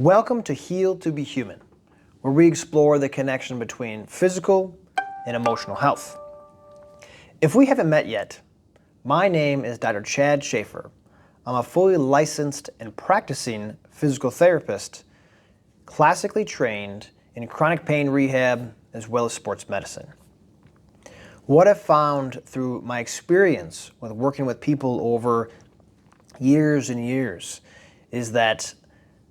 Welcome to Heal to Be Human, where we explore the connection between physical and emotional health. If we haven't met yet, my name is Dr. Chad Shafer. I'm a fully licensed and practicing physical therapist, classically trained in chronic pain rehab as well as sports medicine. What I've found through my experience with working with people over years and years is that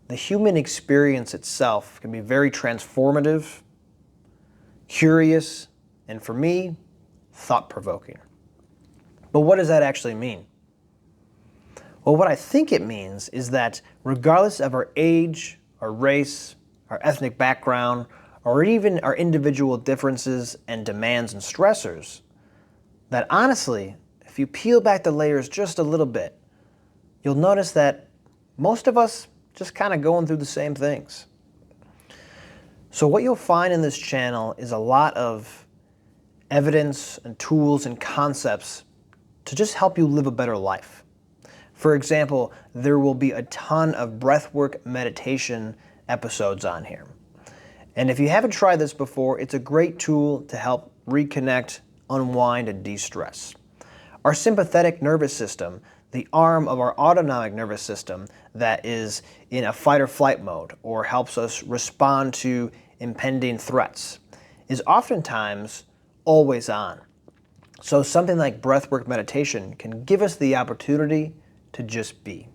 the human experience itself can be very transformative, curious, and for me, thought-provoking. But what does that actually mean? Well, what I think it means is that regardless of our age, our race, our ethnic background, or even our individual differences and demands and stressors, that honestly, if you peel back the layers just a little bit, you'll notice that most of us just kind of going through the same things. So what you'll find in this channel is a lot of evidence and tools and concepts to just help you live a better life. For example, there will be a ton of breathwork meditation episodes on here. And if you haven't tried this before, it's a great tool to help reconnect, unwind, and de-stress. Our sympathetic nervous system, the arm of our autonomic nervous system that is in a fight or flight mode or helps us respond to impending threats, is oftentimes always on. So something like breathwork meditation can give us the opportunity to just be.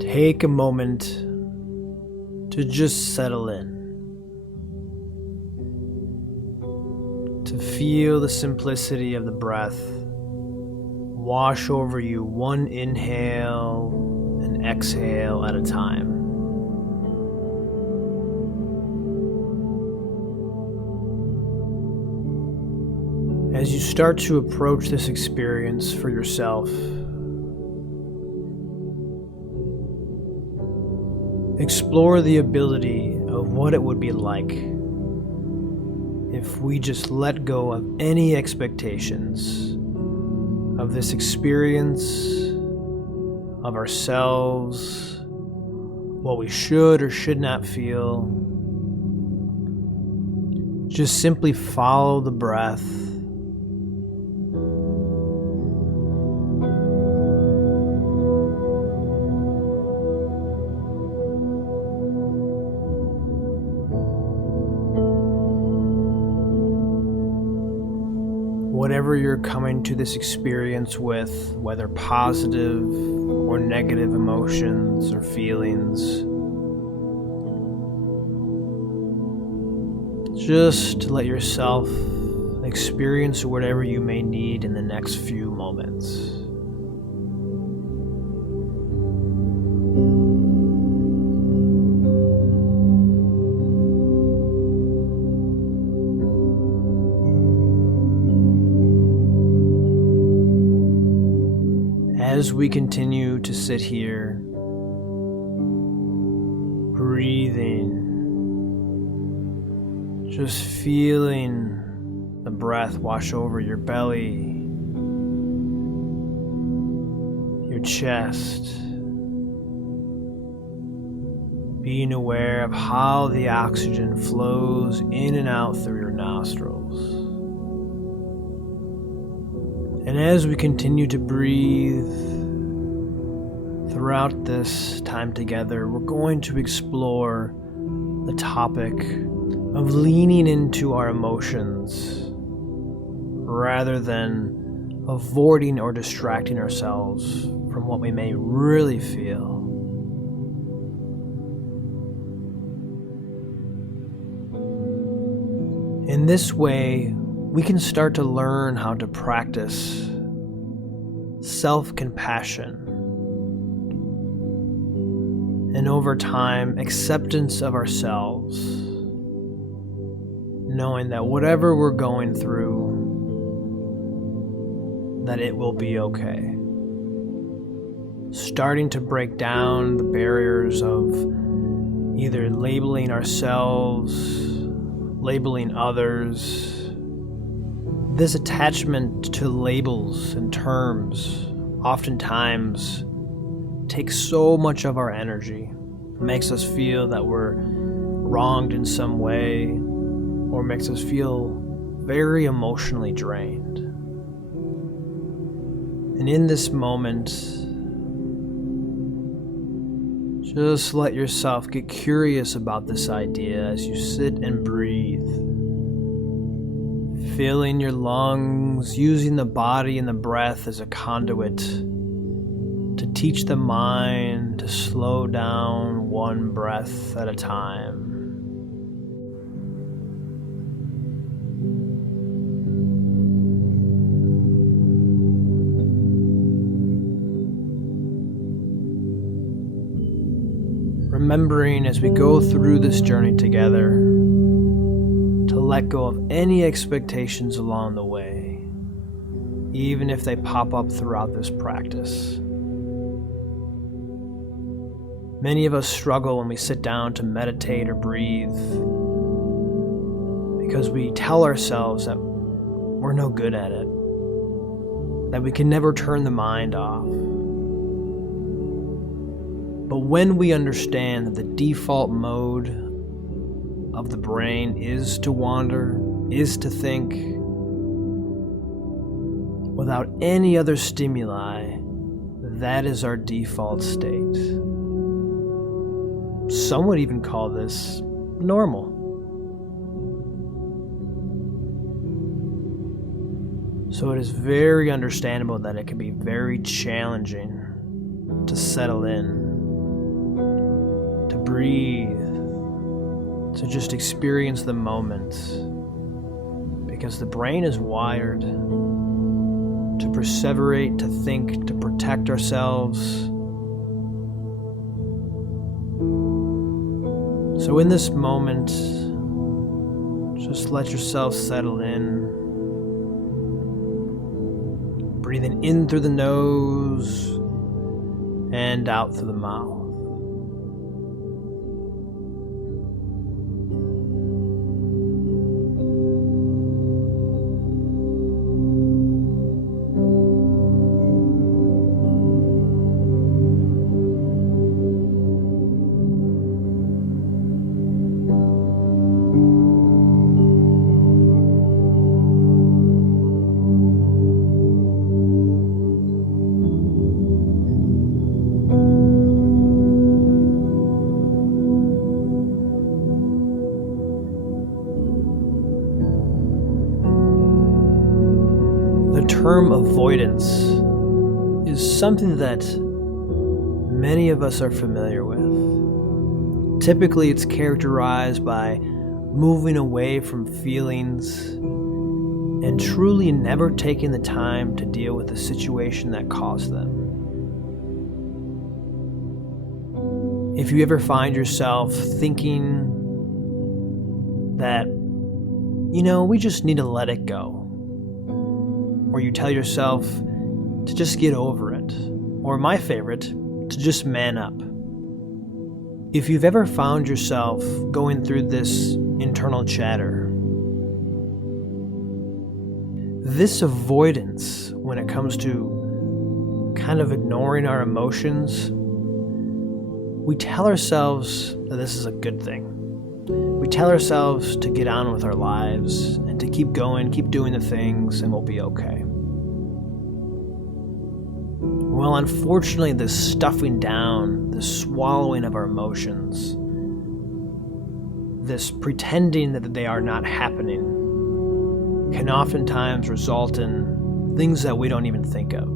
Take a moment to just settle in. To feel the simplicity of the breath wash over you one inhale and exhale at a time. As you start to approach this experience for yourself, explore the ability of what it would be like if we just let go of any expectations of this experience, of ourselves, what we should or should not feel. Just simply follow the breath. Whatever you're coming to this experience with, whether positive or negative emotions or feelings, just let yourself experience whatever you may need in the next few moments. As we continue to sit here, breathing, just feeling the breath wash over your belly, your chest, being aware of how the oxygen flows in and out through your nostrils. And as we continue to breathe throughout this time together, we're going to explore the topic of leaning into our emotions rather than avoiding or distracting ourselves from what we may really feel. In this way, we can start to learn how to practice self-compassion and over time acceptance of ourselves, knowing that whatever we're going through, that it will be okay. Starting to break down the barriers of either labeling ourselves, labeling others. This attachment to labels and terms oftentimes takes so much of our energy. It makes us feel that we're wronged in some way, or makes us feel very emotionally drained. And in this moment, just let yourself get curious about this idea as you sit and breathe. Filling your lungs, using the body and the breath as a conduit to teach the mind to slow down one breath at a time. Remembering as we go through this journey together to let go of any expectations along the way, even if they pop up throughout this practice. Many of us struggle when we sit down to meditate or breathe because we tell ourselves that we're no good at it, that we can never turn the mind off. But when we understand that the default mode of the brain is to wander, is to think, without any other stimuli, that is our default state. Some would even call this normal. So it is very understandable that it can be very challenging to settle in, to breathe, to just experience the moment, because the brain is wired to perseverate, to think, to protect ourselves. So in this moment, just let yourself settle in, breathing in through the nose and out through the mouth. The term avoidance is something that many of us are familiar with. Typically, it's characterized by moving away from feelings and truly never taking the time to deal with the situation that caused them. If you ever find yourself thinking that, we just need to let it go, or you tell yourself to just get over it, or my favorite, to just man up. If you've ever found yourself going through this internal chatter, this avoidance when it comes to kind of ignoring our emotions, we tell ourselves that this is a good thing. We tell ourselves to get on with our lives and to keep going, keep doing the things, and we'll be okay. Well, unfortunately, this stuffing down, this swallowing of our emotions, this pretending that they are not happening, can oftentimes result in things that we don't even think of.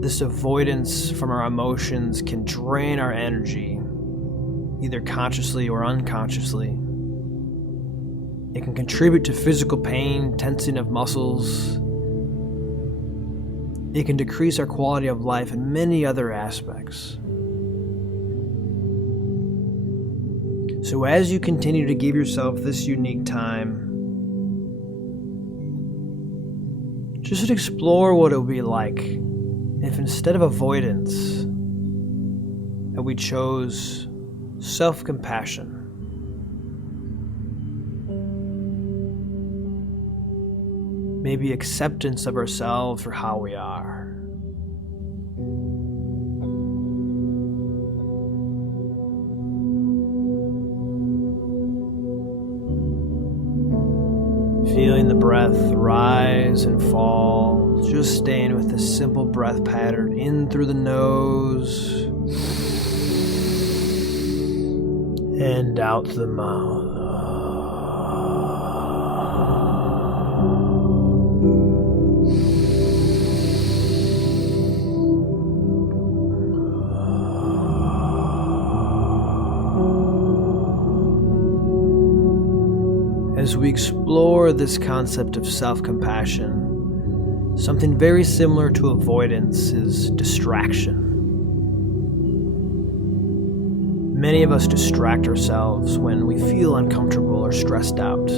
This avoidance from our emotions can drain our energy, either consciously or unconsciously. It can contribute to physical pain, tensing of muscles. It can decrease our quality of life in many other aspects. So as you continue to give yourself this unique time, just explore what it would be like if instead of avoidance, that we chose self-compassion. Maybe acceptance of ourselves for how we are. breath rise and fall, just staying with this simple breath pattern in through the nose and out the mouth. As we explore this concept of self-compassion, something very similar to avoidance is distraction. Many of us distract ourselves when we feel uncomfortable or stressed out.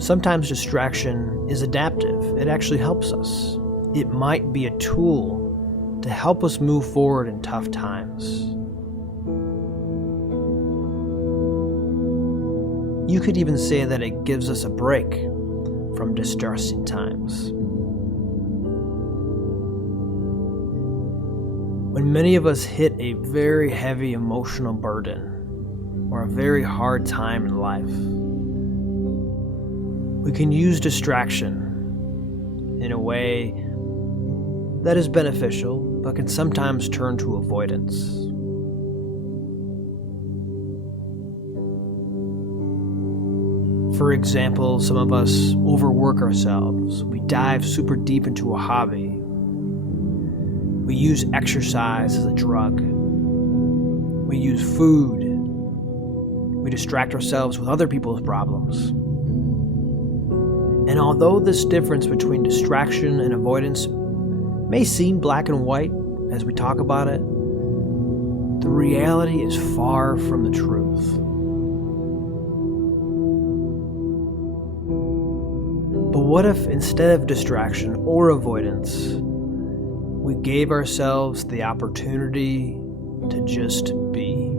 Sometimes distraction is adaptive. It actually helps us. It might be a tool to help us move forward in tough times. You could even say that it gives us a break from distressing times. When many of us hit a very heavy emotional burden or a very hard time in life, we can use distraction in a way that is beneficial but can sometimes turn to avoidance. For example, some of us overwork ourselves. We dive super deep into a hobby. We use exercise as a drug. We use food. We distract ourselves with other people's problems. And although this difference between distraction and avoidance may seem black and white as we talk about it, the reality is far from the truth. But what if instead of distraction or avoidance, we gave ourselves the opportunity to just be?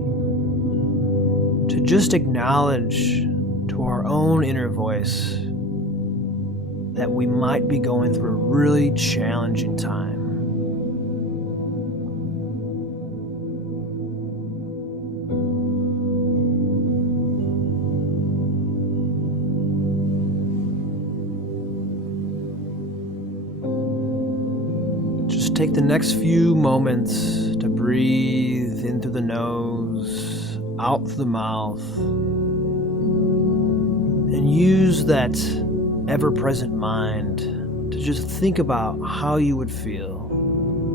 To just acknowledge to our own inner voice that we might be going through a really challenging time. Take the next few moments to breathe in through the nose, out through the mouth, and use that ever-present mind to just think about how you would feel,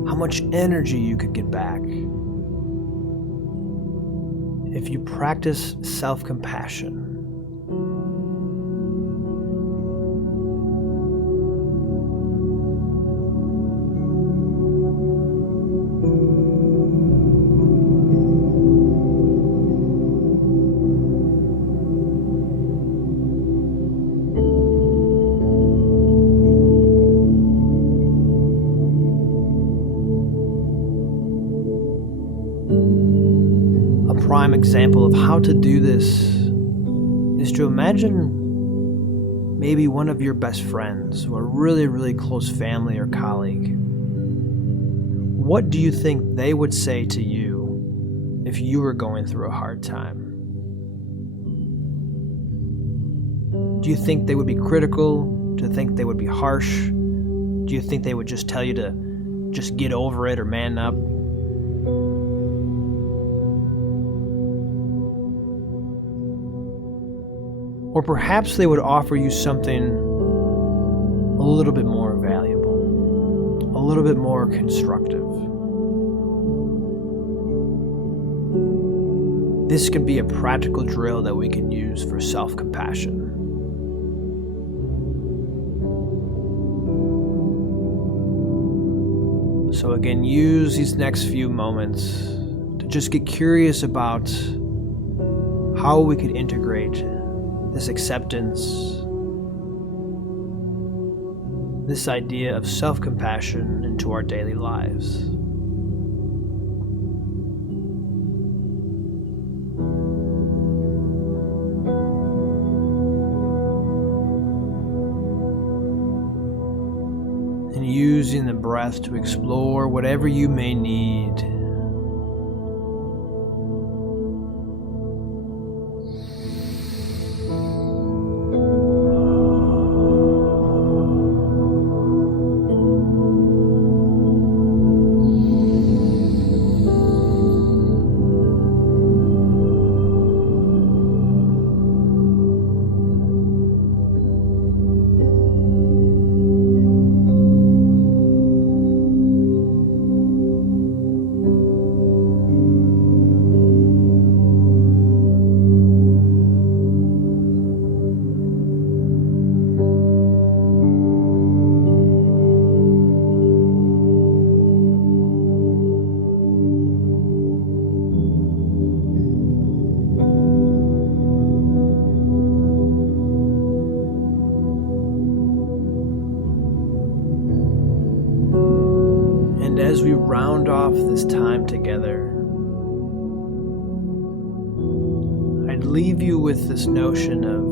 how much energy you could get back if you practice self-compassion. Prime example of how to do this is to imagine maybe one of your best friends or a really, really close family or colleague. What do you think they would say to you if you were going through a hard time? Do you think they would be critical? Do you think they would be harsh? Do you think they would just tell you to just get over it or man up? Or perhaps they would offer you something a little bit more valuable, a little bit more constructive. This can be a practical drill that we can use for self-compassion. So again, use these next few moments to just get curious about how we could integrate this acceptance, this idea of self-compassion into our daily lives. And using the breath to explore whatever you may need. And as we round off this time together, I'd leave you with this notion of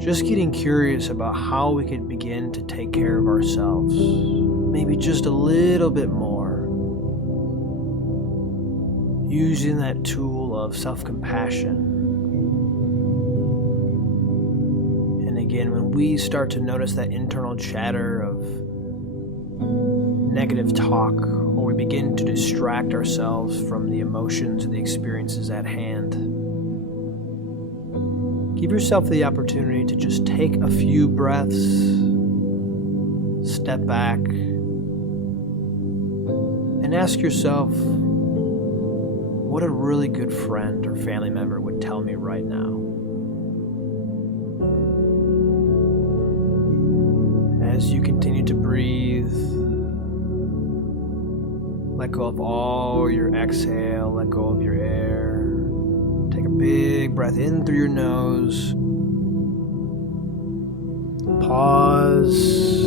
just getting curious about how we could begin to take care of ourselves, maybe just a little bit more, using that tool of self-compassion. And again, when we start to notice that internal chatter of negative talk, or we begin to distract ourselves from the emotions and the experiences at hand, give yourself the opportunity to just take a few breaths, step back, and ask yourself what a really good friend or family member would tell me right now. As you continue to breathe, let go of all your exhale, let go of your air. Take a big breath in through your nose. Pause.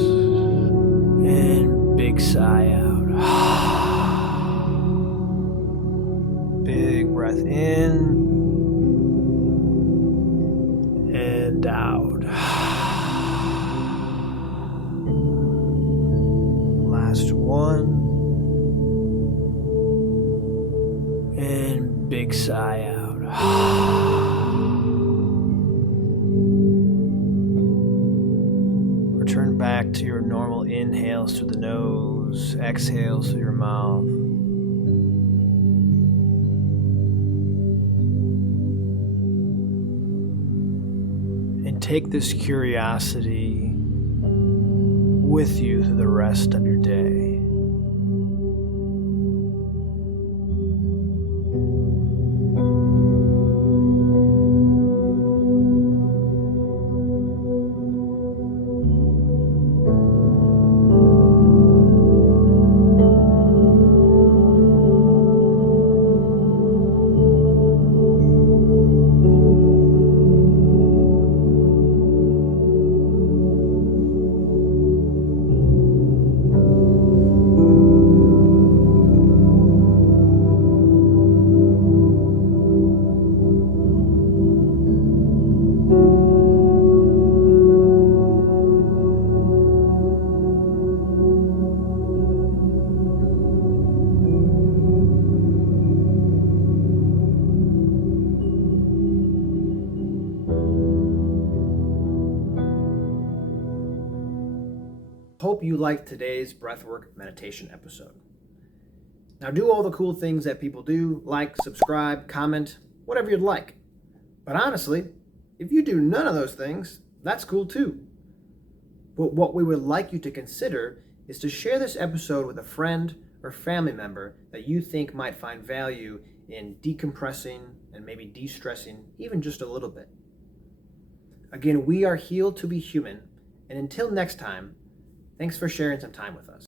And big sigh out. Big breath in. And out. Last one. And big sigh out. Return back to your normal inhales through the nose, exhales through your mouth. And take this curiosity with you through the rest of your day. Hope you liked today's Breathwork meditation episode. Now do all the cool things that people do, like, subscribe, comment, whatever you'd like. But honestly, if you do none of those things, that's cool too. But what we would like you to consider is to share this episode with a friend or family member that you think might find value in decompressing and maybe de-stressing even just a little bit. Again, we are healed to be human, and until next time, thanks for sharing some time with us.